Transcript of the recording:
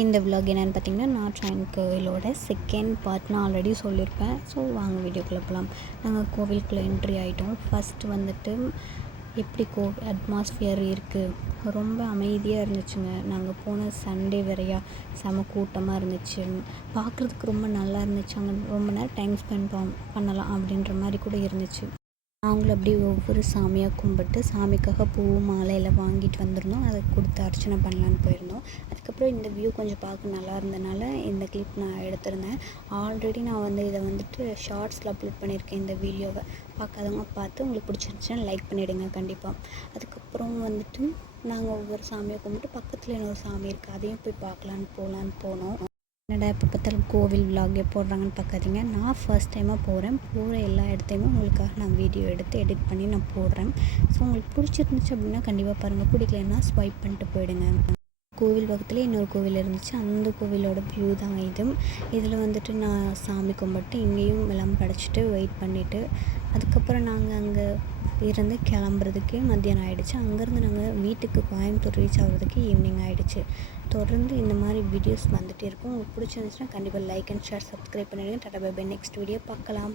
இந்த விலாக் என்னென்னு பார்த்தீங்கன்னா, நாட்ராயன் கோவிலோட செகண்ட் பார்ட் நான் ஆல்ரெடி சொல்லியிருப்பேன். ஸோ வாங்க வீடியோக்குள்ளே போகலாம். நாங்கள் கோவிலுக்குள்ளே என்ட்ரி ஆகிட்டோம். ஃபஸ்ட்டு வந்துட்டு எப்படி அட்மாஸ்ஃபியர் இருக்குது, ரொம்ப அமைதியாக இருந்துச்சுங்க. நாங்கள் போன சண்டே வேறையா, செம கூட்டமாக இருந்துச்சு. பார்க்குறதுக்கு ரொம்ப நல்லா இருந்துச்சு. அங்கே ரொம்ப நேரம் டைம் ஸ்பெண்ட் பண்ணலாம் அப்படின்ற மாதிரி கூட இருந்துச்சு. அவங்கள அப்படியே ஒவ்வொரு சாமியாக கும்பிட்டு சாமிக்காக பூ மாலை எல்லாம் வாங்கிட்டு வந்திருந்தோம். அதை கொடுத்து அர்ச்சனை பண்ணலான்னு போயிருந்தோம். அதுக்கப்புறம் இந்த வியூ கொஞ்சம் பார்க்க நல்லா இருந்தனால இந்த கிளிப் நான் எடுத்திருந்தேன். ஆல்ரெடி நான் இதை வந்துட்டு ஷார்ட்ஸில் அப்லோட் பண்ணியிருக்கேன். இந்த வீடியோவை பார்க்காதவங்க பார்த்து உங்களுக்கு பிடிச்சிருந்துச்சுன்னா லைக் பண்ணிவிடுங்க கண்டிப்பாக. அதுக்கப்புறம் வந்துட்டு நாங்கள் ஒவ்வொரு சாமியை கும்பிட்டு பக்கத்தில் இன்னொரு சாமி இருக்குது, அதையும் போய் போகலான்னு போனோம். என்னடா எப்போ பார்த்தாலும் கோவில் விலாகே போடுறாங்கன்னு பார்க்காதீங்க. நான் ஃபர்ஸ்ட் டைமாக போகிற எல்லா இடத்தையுமே உங்களுக்காக நான் வீடியோ எடுத்து எடிட் பண்ணி நான் போடுறேன். ஸோ உங்களுக்கு பிடிச்சிருந்துச்சு அப்படின்னா கண்டிப்பாக பாருங்கள், பிடிக்கலன்னா ஸ்வைப் பண்ணிட்டு போயிடுங்க. கோவில் பக்கத்தில் இன்னொரு கோவில் இருந்துச்சு, அந்த கோவிலோட வியூ தான் இது. இதில் வந்துட்டு நான் சாமி கும்பிட்டு இங்கேயும் எல்லாம் படைச்சிட்டு வெயிட் பண்ணிவிட்டு அதுக்கப்புறம் நாங்கள் அங்கே இருந்து கிளம்புறதுக்கு மத்தியானம் ஆகிடுச்சு. அங்கேருந்து நாங்கள் வீட்டுக்கு கோயம்புத்தூர் ரீச் ஆகிறதுக்கு ஈவினிங் ஆகிடுச்சு. தொடர்ந்து இந்த மாதிரி வீடியோஸ் வந்துகிட்டே இருக்கும். உங்களுக்கு பிடிச்சிருந்துச்சுன்னா கண்டிப்பாக லைக் அண்ட் ஷேர் சப்ஸ்கிரைப் பண்ணிடுங்க. டாடா பை பை. நெக்ஸ்ட் வீடியோ பார்க்கலாம்.